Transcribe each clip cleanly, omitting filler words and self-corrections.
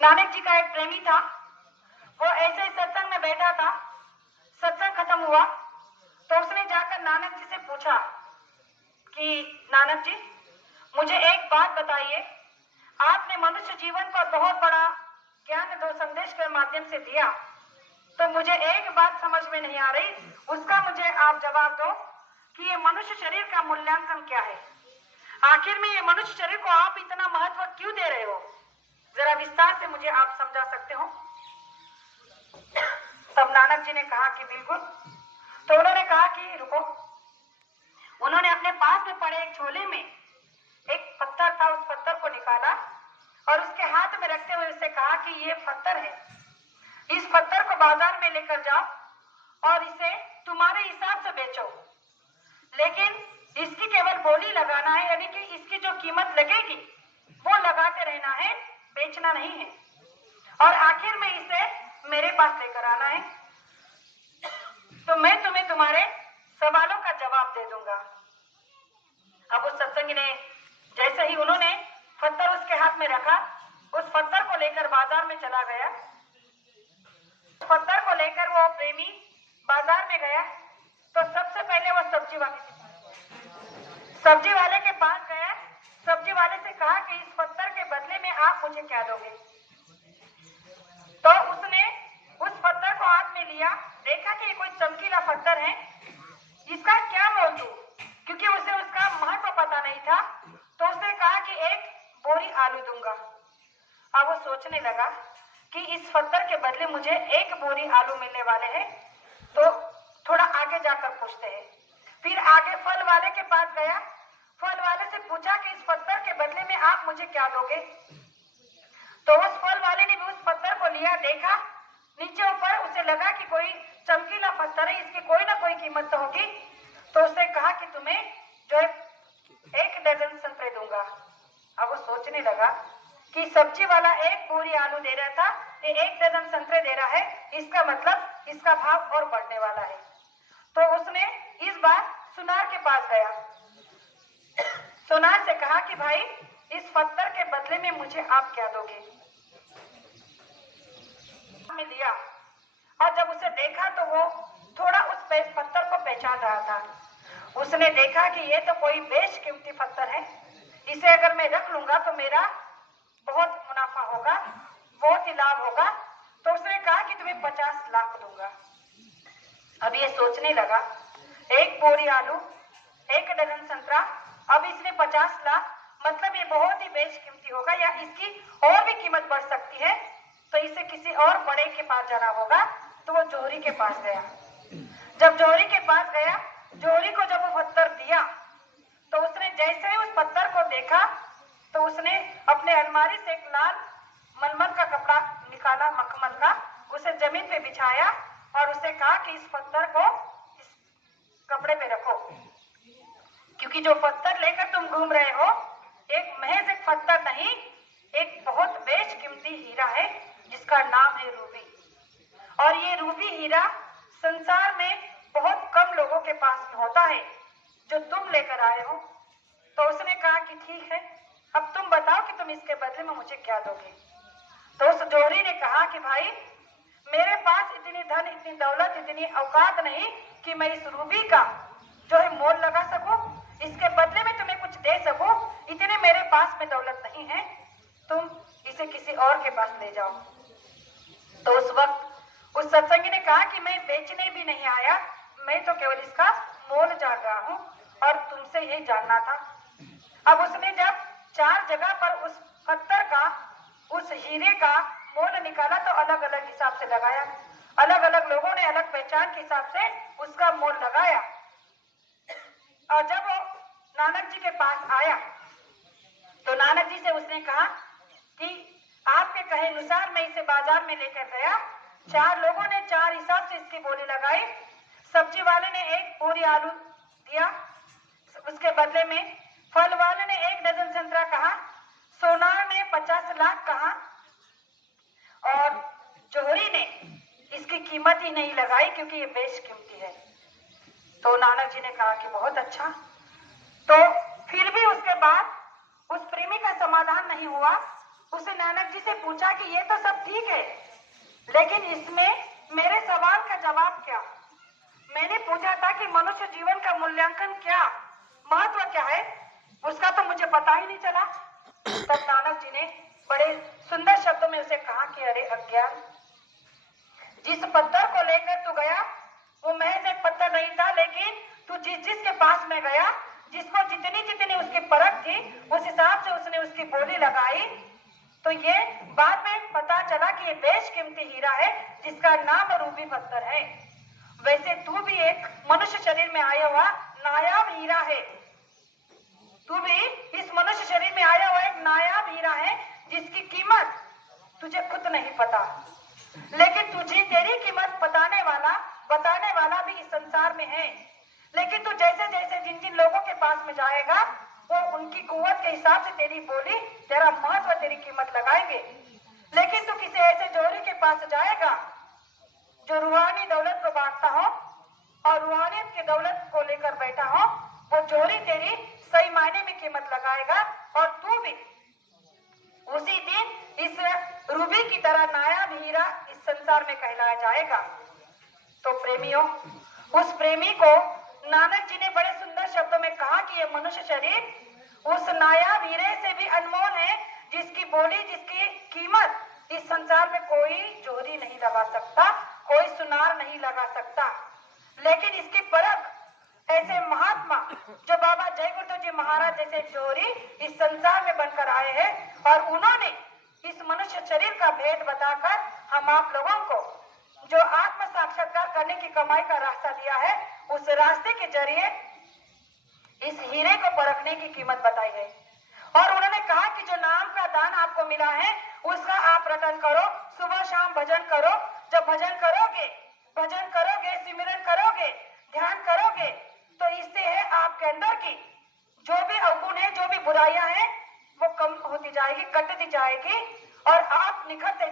नानक जी का एक प्रेमी था, वो ऐसे ही सत्संग में बैठा था। सत्संग खत्म हुआ तो उसने जाकर नानक जी से पूछा कि नानक जी, मुझे एक बात बताइए, आपने मनुष्य जीवन पर बहुत बड़ा ज्ञान दो संदेश के माध्यम से दिया, तो मुझे एक बात समझ में नहीं आ रही, उसका मुझे आप जवाब दो कि ये मनुष्य शरीर का मूल्यांकन क्या है। आखिर में ये मनुष्य शरीर को आप इतना महत्व क्यों दे रहे हो, जरा विस्तार से मुझे आप समझा सकते हो। तब नानक जी ने कहा कि बिल्कुल। तो उन्होंने कहा कि रुको। उन्होंने अपने पास में पड़े एक झोले में एक पत्थर था, उस पत्थर को निकाला और उसके हाथ में रखते हुए उससे कहा कि ये पत्थर है, इस पत्थर को बाजार में लेकर जाओ और इसे तुम्हारे हिसाब से बेचो, लेकिन इसकी केवल बोली लगाना है, यानी कि इसकी जो कीमत लगेगी वो लगाते रहना है, बेचना नहीं है। और आखिर में इसे मेरे पास लेकर आना है, तो मैं तुम्हें तुम्हारे सवालों का जवाब दे दूंगा। अब उस सत्संगी ने जैसे ही उन्होंने पत्थर उसके हाथ में रखा, उस पत्थर को लेकर बाजार में चला गया। पत्थर को लेकर वो प्रेमी बाजार में गया तो सबसे पहले वो सब्जी वाले के पास गया। सब्जी वाले से कहा कि इस पत्थर के बदले में आप मुझे क्या दोगे। तो उसने उस पत्थर को हाथ में लिया, देखा कि ये कोई चमकीला पत्थर है, इसका क्या मोल दूं, क्योंकि उसे उसका महत्व पता नहीं था। तो उसने कहा कि एक बोरी आलू दूंगा। अब वो सोचने लगा कि इस पत्थर के बदले मुझे एक बोरी आलू मिलने वाले हैं, तो थोड़ा आगे जाकर पूछते हैं। फिर आगे फल वाले के पास गया, फल वाले से पूछा कि इस पत्थर के बदले में आप मुझे क्या दोगे। तो उस फल वाले ने भी उस पत्थर को लिया, देखा नीचे ऊपर, उसे लगा कि कोई चमकीला पत्थर है, इसकी कोई ना कोई कीमत तो होगी। तो उसने कहा कि तुम्हें जो 1 डजन संतरे दूंगा। अब वो सोचने लगा कि सब्जी वाला एक बोरी आलू दे रहा था, ये 1 डजन संतरे दे रहा है, इसका मतलब इसका भाव और बढ़ने वाला है। तो उसने इस बार सुनार के पास गया, सुनार से कहा कि भाई, इस पत्थर के बदले में मुझे आप क्या दोगे। में लिया और जब उसे देखा तो वो थोड़ा उस पत्थर को पहचान रहा था। उसने देखा कि ये तो कोई बेशकीमती पत्थर है, इसे अगर मैं रख लूंगा तो मेरा बहुत मुनाफा होगा, बहुत ही लाभ होगा। तो उसने कहा कि तुम्हें 50 लाख दूंगा। अब ये सोचने लगा, एक बोरी आलू, 1 डजन संतरा, अब इसने 50 लाख, मतलब ये बहुत ही बेशकीमती होगा, या इसकी और भी कीमत बढ़ सकती है, तो इसे किसी और बड़े के पास जाना होगा। तो वो जोहरी के पास गया। जब जोहरी के पास गया, जोहरी को जब वो पत्थर दिया, तो उसने जैसे ही उस पत्थर को देखा तो उसने अपने अलमारी से एक लाल मलमल का कपड़ा निकाला, मखमल का, उसे जमीन पे बिछाया और उसे कहा कि इस पत्थर को इस कपड़े पे रखो, क्योंकि जो पत्थर लेकर तुम घूम रहे हो एक महज एक पत्थर नहीं, एक बहुत बेशकीमती हीरा है जिसका नाम है रूबी। और ये रूबी हीरा संसार में बहुत कम लोगों के पास होता है जो तुम लेकर आए हो। तो उसने कहा कि ठीक है, अब तुम बताओ कि तुम इसके बदले में मुझे क्या दोगे। तो उस जोहरी ने कहा कि भाई, मेरे पास इतनी धन, इतनी दौलत, इतनी औकात नहीं कि मैं इस रूबी का जो है मोल लगा सकूं, इसके बदले में तुम्हें कुछ दे सकूं, इतने मेरे पास में दौलत नहीं है, तुम इसे किसी और के पास ले जाओ। तो उस वक्त उस सत्संगी ने कहा कि मैं बेचने भी नहीं आया, मैं तो केवल इसका मोल जान रहा हूं और तुमसे यही जानना था। अब उसने जब 4 जगह पर उस पत्थर का, उस हीरे का मोल निकाला तो अलग अलग हिसाब से लगाया, अलग अलग लोगों ने अलग पहचान के हिसाब से उसका मोल लगाया। और जब वो नानक जी के पास आया तो नानक जी से उसने कहा कि आपके कहे अनुसार मैं इसे बाजार में लेकर गया, 4 लोगों ने 4 हिसाब से इसकी बोली लगाई। सब्जी वाले ने 1 बोरी आलू दिया, उसके बदले में फल वाले ने 1 डजन संतरा कहा, सोनार ने 50 लाख कहा और जोहरी ने इसकी कीमत ही नहीं लगाई क्योंकि ये बेशकीमती है। तो नानक जी ने कहा कि बहुत अच्छा। तो फिर भी उसके बाद उस प्रेमी का समाधान नहीं हुआ। उसे नानक नानक जी से पूछा कि ये तो सब ठीक है, लेकिन इसमें मेरे सवाल का जवाब क्या? मैंने पूछा था कि मनुष्य जीवन का मूल्यांकन क्या, महत्व क्या है, उसका तो मुझे पता ही नहीं चला। तब नानक जी ने बड़े सुंदर शब्दों में उसे कहा कि अरे अज्ञान, जिस पत्थर को लेकर तू गया वो महज एक पत्थर नहीं था, लेकिन तू जिसके पास में गया, जिसको जितनी जितनी उसकी परख थी, उस हिसाब से उसने उसकी बोली लगाई, तो ये बाद में पता चला कि ये बेशकीमती हीरा है जिसका नाम रूबी पत्थर है। वैसे तू भी एक मनुष्य शरीर में आया हुआ नायाब हीरा है। तू भी इस मनुष्य शरीर में आया हुआ एक नायाब हीरा है जिसकी कीमत तुझे खुद नहीं पता, लेकिन तुझे तेरी कीमत बताने वाला भी इस संसार में है। लेकिन तू जैसे जैसे जिन जिन लोगों के पास में जाएगा, वो उनकी कुव्वत के हिसाब से तेरी बोली, तेरा महत्व, तेरी कीमत लगाएंगे। लेकिन तू किसी ऐसे जोहरी के पास जाएगा जो रूहानी दौलत को बांटता हो और रूहानियत की दौलत को लेकर बैठा हो, वो जोहरी तेरी सही मायने में कीमत लगाएगा और तू भी उसी दिन इस रूबी की तरह नायाब हीरा इस संसार में कहलाया जाएगा। तो प्रेमियों, उस प्रेमी को नानक जी ने बड़े सुंदर शब्दों में कहा कि ये मनुष्य शरीर उस नायाब हीरे से भी अनमोल है जिसकी बोली, जिसकी कीमत इस संसार में कोई जोहरी नहीं लगा सकता, कोई सुनार नहीं लगा सकता। लेकिन इसकी परख ऐसे महात्मा जो बाबा जय गुरुदेव जी महाराज जैसे जोहरी इस संसार में बनकर आए हैं, और उन्होंने इस मनुष्य शरीर का भेद बताकर हम आप लोगों को जो आत्म साक्षात्कार करने की कमाई का रास्ता दिया है, उस रास्ते के जरिए इस हीरे को परखने की कीमत बताई है। और उन्होंने कहा कि जो नाम का दान आपको मिला है उसका आप रटन करो, सुबह शाम भजन करो। जब भजन करोगे, सिमरन करोगे, ध्यान करोगे, तो इससे है आपके अंदर की जो भी अवगुण है, जो भी बुराइयां हैं, वो कम होती जाएगी, कटती जाएगी, और आप निखरते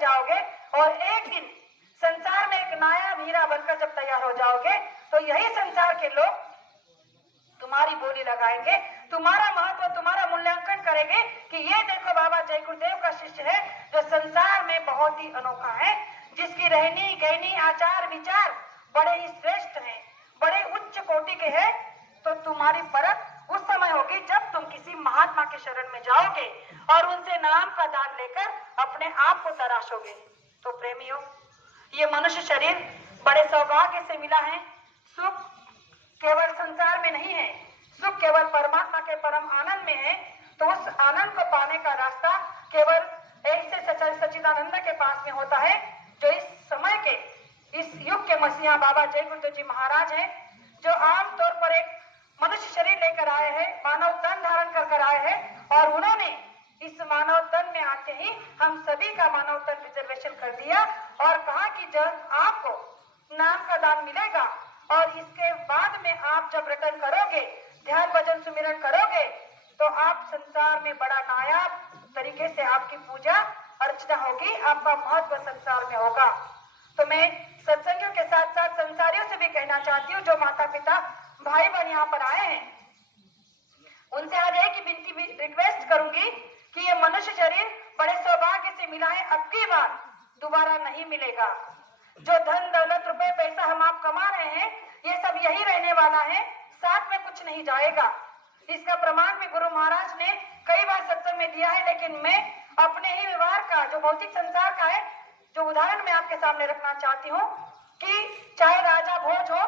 जाओगे और एक दिन संसार में एक नायाब हीरा बनकर जब तैयार हो जाओगे, तो यही संसार के लोग तुम्हारी बोली लगाएंगे, तुम्हारा महत्व, तुम्हारा मूल्यांकन करेंगे कि ये देखो बाबा जय गुरुदेव का शिष्य है जो संसार में बहुत ही अनोखा है, जिसकी रहनी गहनी आचार विचार बड़े ही श्रेष्ठ हैं, बड़े उच्च कोटि के हैं। तो तुम्हारी परख उस समय होगी जब तुम किसी महात्मा के शरण में जाओगे और उनसे नाम का दान लेकर अपने आप को तराशोगे। तो प्रेमियों, ये मनुष्य शरीर बड़े सौभाग्य से मिला है। सुख केवल संसार में नहीं है, सुख केवल परमात्मा के परम आनंद में है। तो उस आनंद को पाने का रास्ता केवल ऐसे सच्चिदानंद के पास में होता है, जो इस समय के, इस युग के मसीहा बाबा जय गुरुदेव जी महाराज हैं, जो आमतौर पर एक मनुष्य शरीर लेकर आए हैं, मानव तन धारण कर आए हैं, और उन्होंने इस मानव तन में आते ही हम सभी का मानव तन रिजर्वेशन कर दिया और कहा कि जब आपको नाम का दान मिलेगा और इसके बाद में आप जब रिटर्न करोगे, ध्यान भजन सुमिरन करोगे, तो आप संसार में बड़ा नायाब तरीके से आपकी पूजा अर्चना होगी, आपका महत्व संसार में होगा। तो मैं सत्संगियों के साथ साथ संसारियों से भी कहना चाहती हूँ, जो माता पिता भाई बहन यहाँ पर आए हैं, उनसे आज एक ही विनती रिक्वेस्ट करूंगी कि ये मनुष्य शरीर बड़े सौभाग्य से मिला है, अब की बार दोबारा नहीं मिलेगा। जो धन दौलत रुपए पैसा हम आप कमा रहे हैं, ये सब यही रहने वाला है, साथ में कुछ नहीं जाएगा। इसका प्रमाण भी गुरु महाराज ने कई बार सत्संग में दिया है, लेकिन मैं अपने ही व्यवहार का, जो भौतिक संसार का है, जो उदाहरण मैं आपके सामने रखना चाहती हूँ कि चाहे राजा भोज हो